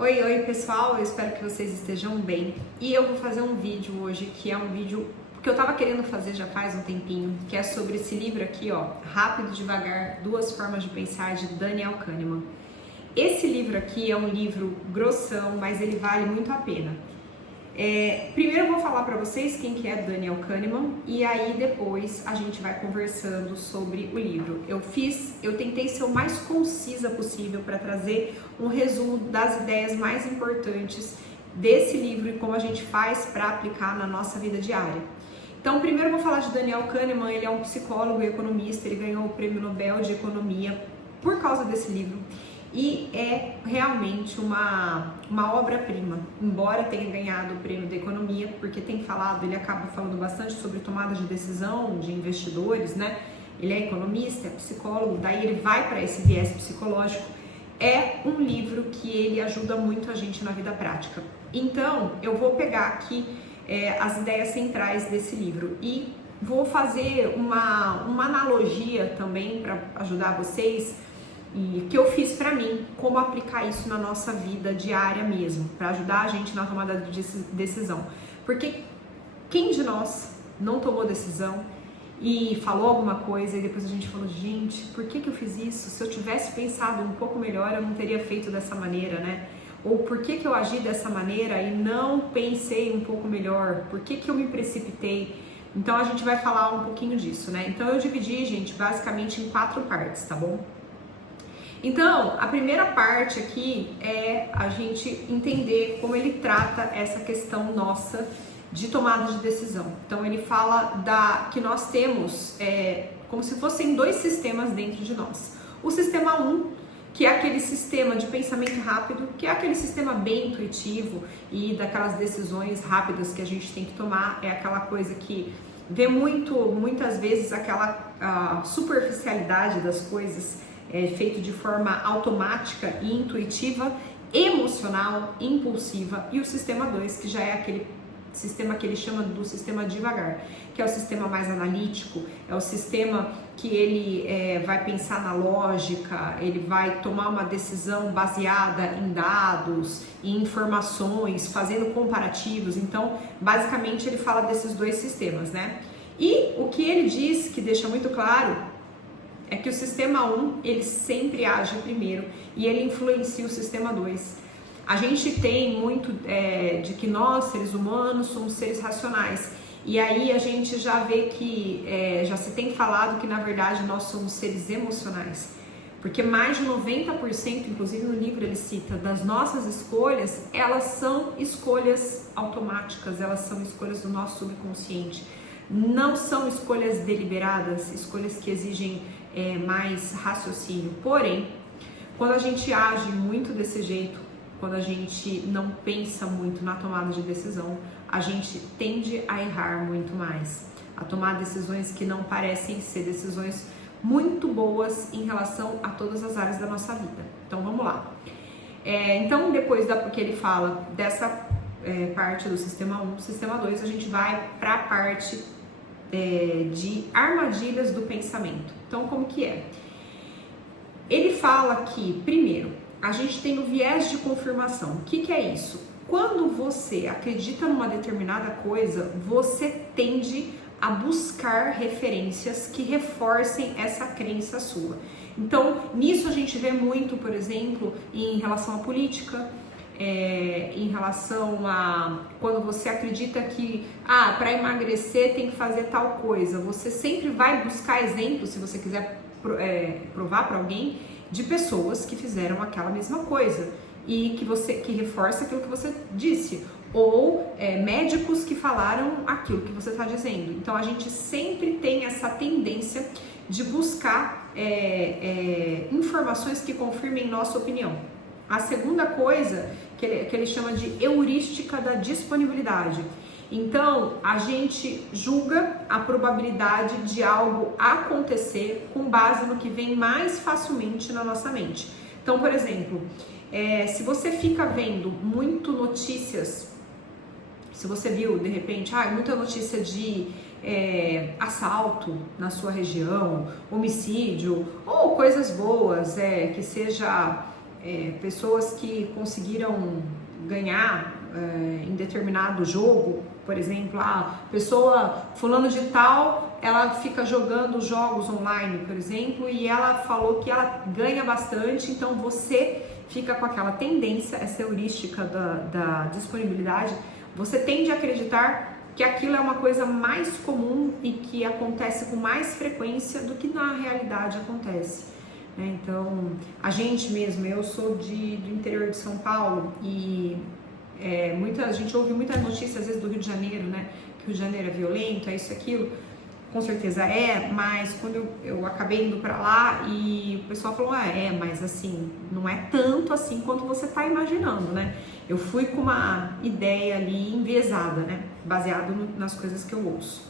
Oi pessoal, eu espero que vocês estejam bem. E eu vou fazer um vídeo hoje que é um vídeo que eu tava querendo fazer já faz um tempinho, que é sobre esse livro aqui, ó, Rápido e Devagar, Duas Formas de Pensar, de Daniel Kahneman. Esse livro aqui é um livro grossão, mas ele vale muito a pena. Primeiro eu vou falar para vocês quem que é Daniel Kahneman e aí depois a gente vai conversando sobre o livro. Eu tentei ser o mais concisa possível para trazer um resumo das ideias mais importantes desse livro e como a gente faz para aplicar na nossa vida diária. Então, primeiro eu vou falar de Daniel Kahneman. Ele é um psicólogo e economista, ele ganhou o Prêmio Nobel de Economia por causa desse livro. E é realmente uma obra-prima, embora tenha ganhado o prêmio da economia, porque ele acaba falando bastante sobre tomada de decisão de investidores, né? Ele é economista, é psicólogo, daí ele vai para esse viés psicológico. É um livro que ele ajuda muito a gente na vida prática. Então, eu vou pegar aqui as ideias centrais desse livro e vou fazer uma analogia também para ajudar vocês, e que eu fiz para mim, como aplicar isso na nossa vida diária mesmo, para ajudar a gente na tomada de decisão. Porque quem de nós não tomou decisão e falou alguma coisa e depois a gente falou, gente, por que eu fiz isso? Se eu tivesse pensado um pouco melhor, eu não teria feito dessa maneira, né? Ou por que eu agi dessa maneira e não pensei um pouco melhor? Por que eu me precipitei? Então a gente vai falar um pouquinho disso, né? Então eu dividi, gente, basicamente em 4 partes, tá bom? Então, a primeira parte aqui é a gente entender como ele trata essa questão nossa de tomada de decisão. Então, ele fala que nós temos como se fossem 2 sistemas dentro de nós. O sistema 1, que é aquele sistema de pensamento rápido, que é aquele sistema bem intuitivo e daquelas decisões rápidas que a gente tem que tomar, é aquela coisa que vê muitas vezes aquela superficialidade das coisas, feito de forma automática e intuitiva, emocional, impulsiva, e o sistema 2, que já é aquele sistema que ele chama do sistema devagar, que é o sistema mais analítico, é o sistema que ele vai pensar na lógica, ele vai tomar uma decisão baseada em dados, em informações, fazendo comparativos. Então, basicamente, ele fala desses 2 sistemas, né? E o que ele diz, que deixa muito claro, é que o sistema 1, ele sempre age primeiro e ele influencia o sistema 2. A gente tem muito de que nós, seres humanos, somos seres racionais. E aí a gente já vê que, já se tem falado que na verdade nós somos seres emocionais. Porque mais de 90%, inclusive no livro ele cita, das nossas escolhas, elas são escolhas automáticas, elas são escolhas do nosso subconsciente. Não são escolhas deliberadas, escolhas que exigem mais raciocínio. Porém, quando a gente age muito desse jeito, quando a gente não pensa muito na tomada de decisão, a gente tende a errar muito mais, a tomar decisões que não parecem ser decisões muito boas em relação a todas as áreas da nossa vida. Então vamos lá. Então depois que ele fala dessa parte do sistema 1, sistema 2, a gente vai para a parte de armadilhas do pensamento. Então, como que é? Ele fala que, primeiro, a gente tem o viés de confirmação. O que é isso? Quando você acredita numa determinada coisa, você tende a buscar referências que reforcem essa crença sua. Então, nisso a gente vê muito, por exemplo, em relação à política, em relação a quando você acredita que para emagrecer tem que fazer tal coisa, você sempre vai buscar exemplos, se você quiser provar para alguém, de pessoas que fizeram aquela mesma coisa e que reforça aquilo que você disse, ou médicos que falaram aquilo que você está dizendo. Então a gente sempre tem essa tendência de buscar informações que confirmem nossa opinião. A segunda coisa que ele chama de heurística da disponibilidade. Então, a gente julga a probabilidade de algo acontecer com base no que vem mais facilmente na nossa mente. Então, por exemplo, se você fica vendo muito notícias, se você viu, de repente, muita notícia de assalto na sua região, homicídio, ou coisas boas, que seja pessoas que conseguiram ganhar em determinado jogo, por exemplo, a pessoa fulano de tal, ela fica jogando jogos online, por exemplo, e ela falou que ela ganha bastante, então você fica com aquela tendência, essa heurística da disponibilidade, você tende a acreditar que aquilo é uma coisa mais comum e que acontece com mais frequência do que na realidade acontece. Então, a gente mesmo, eu sou do interior de São Paulo e a gente ouve muitas notícias às vezes do Rio de Janeiro, né? Que o Rio de Janeiro é violento, é isso, aquilo. Com certeza mas quando eu acabei indo pra lá e o pessoal falou, mas assim, não é tanto assim quanto você tá imaginando, né? Eu fui com uma ideia ali enviesada, né? Baseado nas coisas que eu ouço.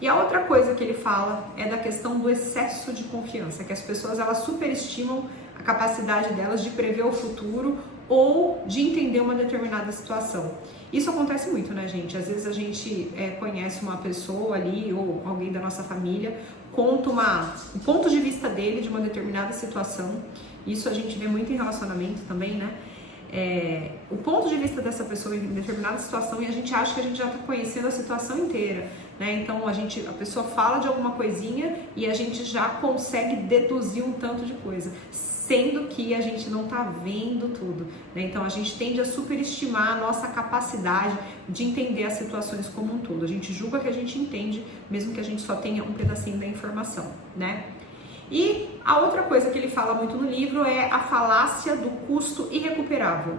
E a outra coisa que ele fala é da questão do excesso de confiança, que as pessoas elas superestimam a capacidade delas de prever o futuro ou de entender uma determinada situação. Isso acontece muito, né, gente? Às vezes a gente conhece uma pessoa ali ou alguém da nossa família, conta um ponto de vista dele de uma determinada situação. Isso a gente vê muito em relacionamento também, né? O ponto de vista dessa pessoa em determinada situação e a gente acha que a gente já está conhecendo a situação inteira, né? Então a pessoa fala de alguma coisinha e a gente já consegue deduzir um tanto de coisa, sendo que a gente não está vendo tudo, né? Então a gente tende a superestimar a nossa capacidade de entender as situações como um todo. A gente julga que a gente entende, mesmo que a gente só tenha um pedacinho da informação, né? E a outra coisa que ele fala muito no livro é a falácia do custo irrecuperável.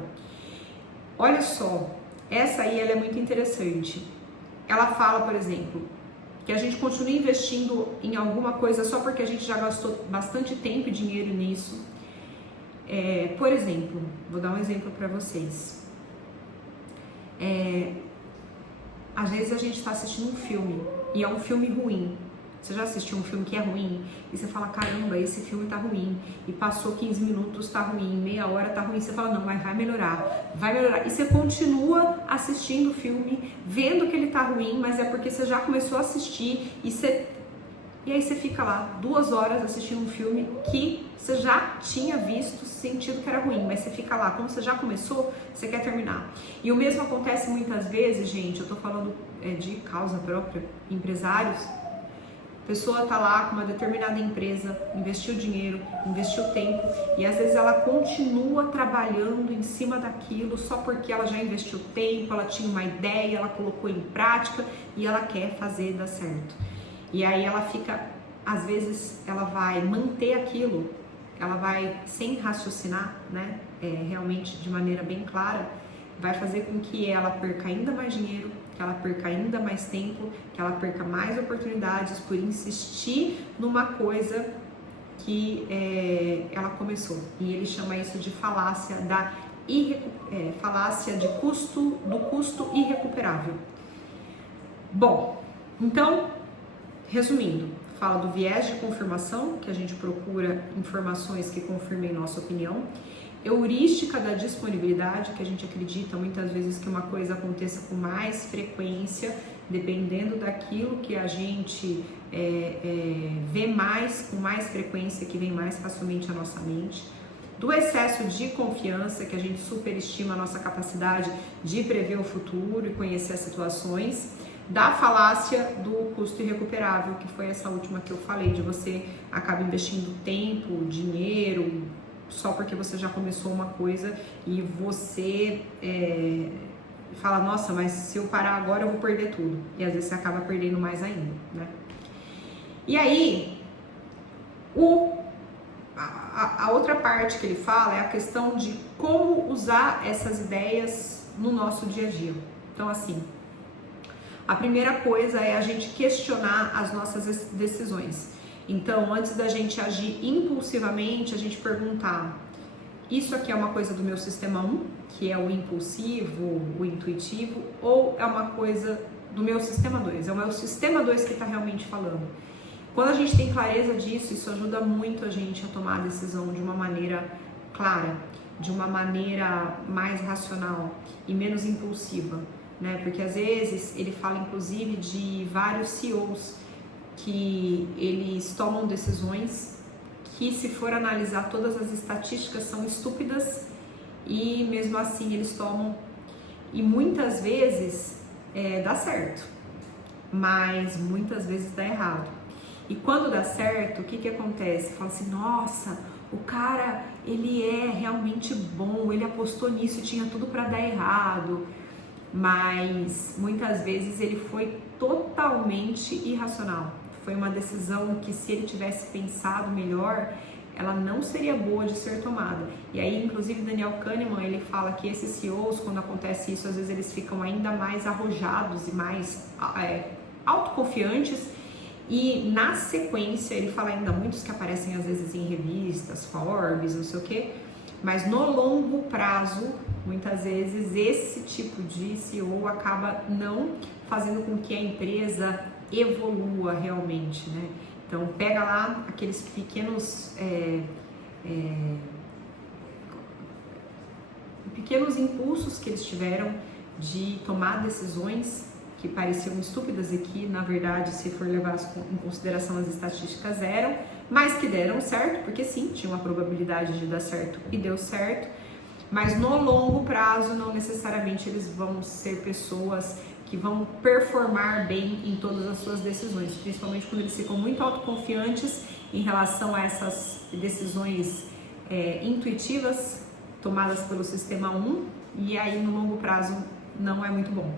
Olha só, essa aí ela é muito interessante. Ela fala, por exemplo, que a gente continua investindo em alguma coisa só porque a gente já gastou bastante tempo e dinheiro nisso. Por exemplo, vou dar um exemplo para vocês. Às vezes a gente está assistindo um filme e é um filme ruim. Você já assistiu um filme que é ruim e você fala, caramba, esse filme tá ruim e passou 15 minutos, tá ruim, meia hora tá ruim, você fala, não, mas vai melhorar, e você continua assistindo o filme, vendo que ele tá ruim, mas é porque você já começou a assistir e aí você fica lá 2 horas assistindo um filme que você já tinha visto, sentido que era ruim, mas você fica lá, como você já começou, você quer terminar. E o mesmo acontece muitas vezes, gente, eu tô falando de causa própria, empresários. A pessoa tá lá com uma determinada empresa, investiu dinheiro, investiu tempo e às vezes ela continua trabalhando em cima daquilo só porque ela já investiu tempo, ela tinha uma ideia, ela colocou em prática e ela quer fazer dar certo. E aí ela fica, às vezes ela vai manter aquilo, ela vai sem raciocinar, né, realmente de maneira bem clara, vai fazer com que ela perca ainda mais dinheiro, que ela perca ainda mais tempo, que ela perca mais oportunidades por insistir numa coisa que ela começou. E ele chama isso de falácia falácia do custo irrecuperável. Bom, então, resumindo, fala do viés de confirmação, que a gente procura informações que confirmem nossa opinião. Heurística da disponibilidade, que a gente acredita muitas vezes que uma coisa aconteça com mais frequência, dependendo daquilo que a gente vê mais, com mais frequência, que vem mais facilmente à nossa mente. Do excesso de confiança, que a gente superestima a nossa capacidade de prever o futuro e conhecer as situações. Da falácia do custo irrecuperável, que foi essa última que eu falei, de você acaba investindo tempo, dinheiro, só porque você já começou uma coisa e você fala, nossa, mas se eu parar agora eu vou perder tudo. E às vezes você acaba perdendo mais ainda, né? E aí, a outra parte que ele fala é a questão de como usar essas ideias no nosso dia a dia. Então, assim, a primeira coisa é a gente questionar as nossas decisões. Então, antes da gente agir impulsivamente, a gente perguntar, isso aqui é uma coisa do meu sistema 1, que é o impulsivo, o intuitivo, ou é uma coisa do meu sistema 2? É o meu sistema 2 que está realmente falando. Quando a gente tem clareza disso, isso ajuda muito a gente a tomar a decisão de uma maneira clara, de uma maneira mais racional e menos impulsiva, né? Porque às vezes ele fala inclusive de vários CEOs que eles tomam decisões que, se for analisar todas as estatísticas, são estúpidas e mesmo assim eles tomam, e muitas vezes dá certo, mas muitas vezes dá errado. E quando dá certo, o que acontece? Fala assim, nossa, o cara, ele é realmente bom, ele apostou nisso e tinha tudo para dar errado, mas muitas vezes ele foi totalmente irracional. Foi uma decisão que, se ele tivesse pensado melhor, ela não seria boa de ser tomada. E aí, inclusive, Daniel Kahneman, ele fala que esses CEOs, quando acontece isso, às vezes eles ficam ainda mais arrojados e mais autoconfiantes. E na sequência, ele fala ainda muitos que aparecem às vezes em revistas, Forbes, não sei o quê, mas no longo prazo, muitas vezes esse tipo de CEO acaba não fazendo com que a empresa evolua realmente, né? Então pega lá aqueles pequenos impulsos que eles tiveram de tomar decisões que pareciam estúpidas e que, na verdade, se for levar em consideração as estatísticas, eram, mas que deram certo, porque sim, tinha uma probabilidade de dar certo e deu certo, mas no longo prazo não necessariamente eles vão ser pessoas que vão performar bem em todas as suas decisões, principalmente quando eles ficam muito autoconfiantes em relação a essas decisões intuitivas tomadas pelo sistema 1, e aí no longo prazo não é muito bom.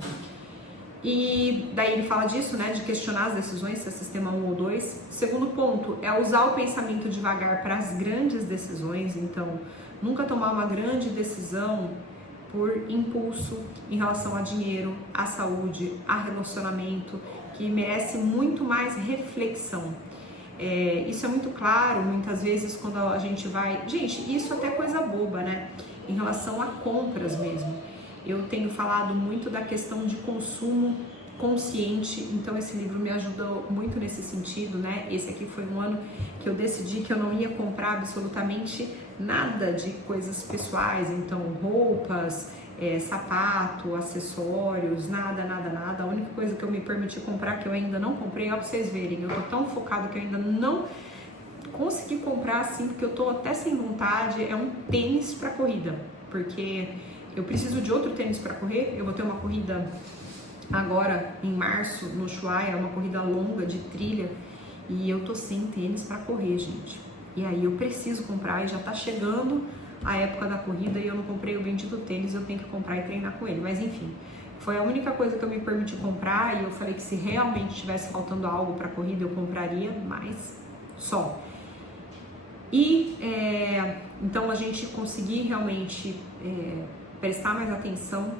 E daí ele fala disso, né, de questionar as decisões, se é sistema 1 ou 2. Segundo ponto é usar o pensamento devagar para as grandes decisões. Então, nunca tomar uma grande decisão por impulso em relação a dinheiro, a saúde, a relacionamento, que merece muito mais reflexão. Isso é muito claro, muitas vezes, quando a gente vai... Gente, isso até é coisa boba, né? Em relação a compras mesmo. Eu tenho falado muito da questão de consumo consciente, então esse livro me ajudou muito nesse sentido, né? Esse aqui foi um ano que eu decidi que eu não ia comprar absolutamente nada de coisas pessoais, então roupas, sapato, acessórios, nada. A única coisa que eu me permiti comprar, que eu ainda não comprei, ó, pra vocês verem, eu tô tão focada que eu ainda não consegui comprar assim, porque eu tô até sem vontade, é um tênis pra corrida, porque eu preciso de outro tênis para correr. Eu vou ter uma corrida agora em março no Ushuaia, uma corrida longa de trilha, e eu tô sem tênis para correr, gente. E aí eu preciso comprar, e já tá chegando a época da corrida e eu não comprei o bendito tênis, eu tenho que comprar e treinar com ele. Mas enfim, foi a única coisa que eu me permiti comprar, e eu falei que se realmente tivesse faltando algo para corrida eu compraria, mas só. E então a gente conseguir realmente prestar mais atenção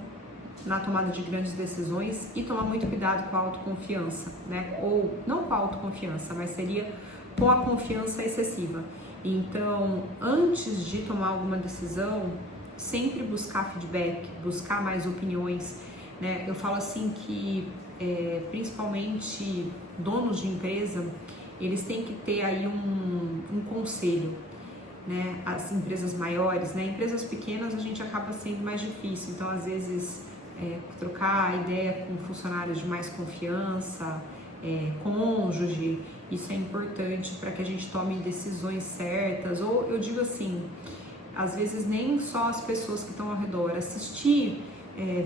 na tomada de grandes decisões e tomar muito cuidado com a autoconfiança, né? Ou não com a autoconfiança, mas seria com a confiança excessiva. Então, antes de tomar alguma decisão, sempre buscar feedback, buscar mais opiniões, né? Eu falo assim que, principalmente donos de empresa, eles têm que ter aí um conselho, né? As empresas maiores, né? Empresas pequenas a gente acaba sendo mais difícil, então às vezes trocar ideia com funcionários de mais confiança, cônjuge, isso é importante para que a gente tome decisões certas. Ou eu digo assim, às vezes nem só as pessoas que estão ao redor, assistir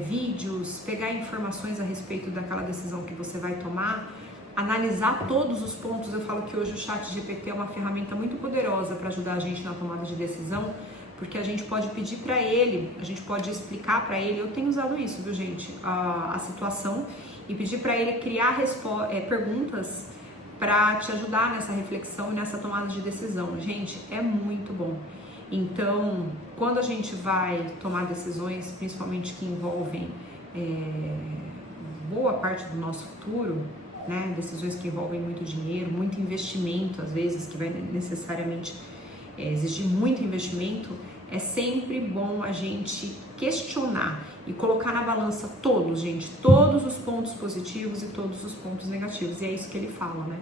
vídeos, pegar informações a respeito daquela decisão que você vai tomar, analisar todos os pontos. Eu falo que hoje o ChatGPT é uma ferramenta muito poderosa para ajudar a gente na tomada de decisão, porque a gente pode pedir para ele, a gente pode explicar para ele. Eu tenho usado isso, viu, gente, a situação, e pedir para ele criar perguntas para te ajudar nessa reflexão e nessa tomada de decisão. Gente, é muito bom. Então, quando a gente vai tomar decisões, principalmente que envolvem boa parte do nosso futuro, né? Decisões que envolvem muito dinheiro, muito investimento, às vezes, que vai necessariamente exigir muito investimento, é sempre bom a gente questionar e colocar na balança todos os pontos positivos e todos os pontos negativos, e é isso que ele fala, né?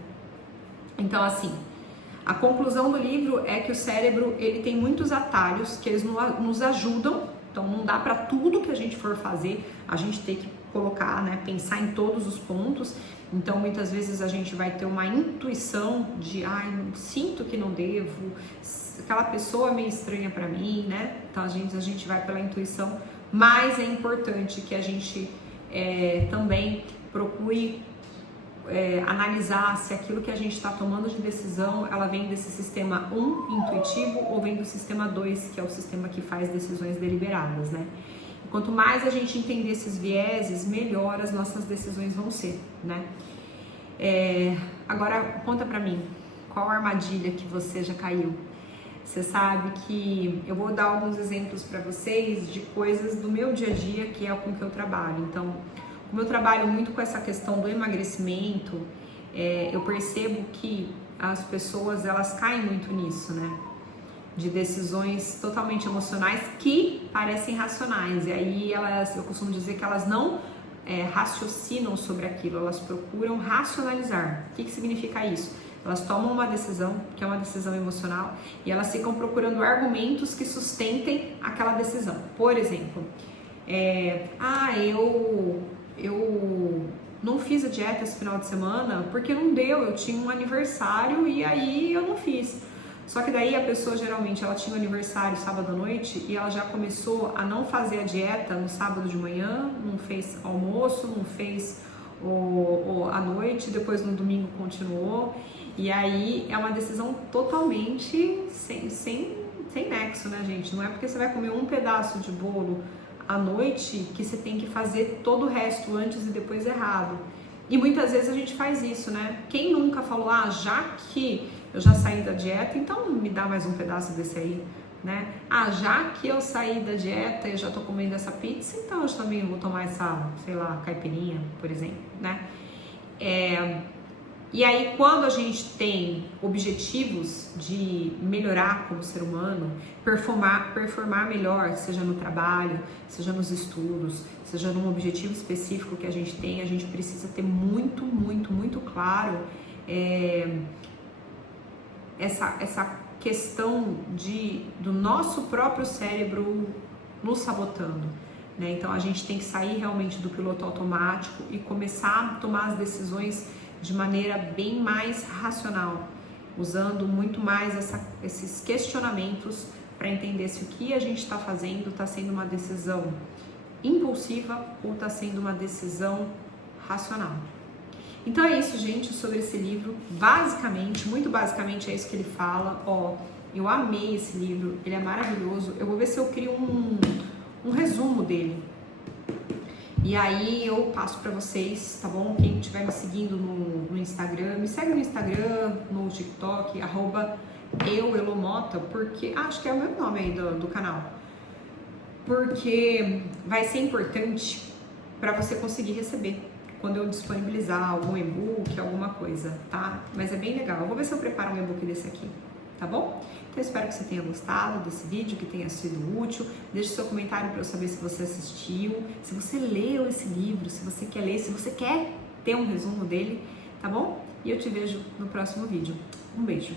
Então, assim, a conclusão do livro é que o cérebro, ele tem muitos atalhos que eles nos ajudam Então não dá para tudo que a gente for fazer, a gente ter que colocar, né, pensar em todos os pontos. Então muitas vezes a gente vai ter uma intuição de, sinto que não devo, aquela pessoa é meio estranha para mim, né? Então a gente vai pela intuição, mas é importante que a gente também procure analisar se aquilo que a gente está tomando de decisão, ela vem desse sistema 1, intuitivo, ou vem do sistema 2, que é o sistema que faz decisões deliberadas, né? E quanto mais a gente entender esses vieses, melhor as nossas decisões vão ser, né? Agora, conta pra mim, qual armadilha que você já caiu? Você sabe que eu vou dar alguns exemplos para vocês de coisas do meu dia a dia, que é com que eu trabalho. Então, como eu trabalho muito com essa questão do emagrecimento, eu percebo que as pessoas, elas caem muito nisso, né? De decisões totalmente emocionais que parecem racionais. E aí eu costumo dizer que elas não raciocinam sobre aquilo, elas procuram racionalizar. O que significa isso? Elas tomam uma decisão, que é uma decisão emocional, e elas ficam procurando argumentos que sustentem aquela decisão. Por exemplo, eu não fiz a dieta esse final de semana porque não deu, eu tinha um aniversário e aí eu não fiz. Só que daí a pessoa geralmente ela tinha um aniversário sábado à noite e ela já começou a não fazer a dieta no sábado de manhã, não fez almoço, não fez à noite, depois no domingo continuou. E aí é uma decisão totalmente sem nexo, né, gente? Não é porque você vai comer um pedaço de bolo à noite que você tem que fazer todo o resto antes e depois errado. E muitas vezes a gente faz isso, né? Quem nunca falou, já que eu já saí da dieta, então me dá mais um pedaço desse aí, né? Já que eu saí da dieta e já tô comendo essa pizza, então eu também vou tomar essa, sei lá, caipirinha, por exemplo, né? E aí, quando a gente tem objetivos de melhorar como ser humano, performar melhor, seja no trabalho, seja nos estudos, seja num objetivo específico que a gente tem, a gente precisa ter muito, muito, muito claro essa questão do nosso próprio cérebro nos sabotando, né? Então, a gente tem que sair realmente do piloto automático e começar a tomar as decisões de maneira bem mais racional, usando muito mais esses questionamentos para entender se o que a gente está fazendo está sendo uma decisão impulsiva ou está sendo uma decisão racional. Então é isso, gente, sobre esse livro. Basicamente, muito basicamente é isso que ele fala. Eu amei esse livro, ele é maravilhoso. Eu vou ver se eu crio um resumo dele. E aí eu passo pra vocês, tá bom? Quem estiver me seguindo no Instagram, me segue no Instagram, no TikTok, @euelomota, porque acho que é o meu nome aí do canal. Porque vai ser importante para você conseguir receber quando eu disponibilizar algum e-book, alguma coisa, tá? Mas é bem legal. Eu vou ver se eu preparo um e-book desse aqui, tá bom? Então eu espero que você tenha gostado desse vídeo, que tenha sido útil. Deixe seu comentário para eu saber se você assistiu, se você leu esse livro, se você quer ler, se você quer ter um resumo dele, tá bom? E eu te vejo no próximo vídeo. Um beijo!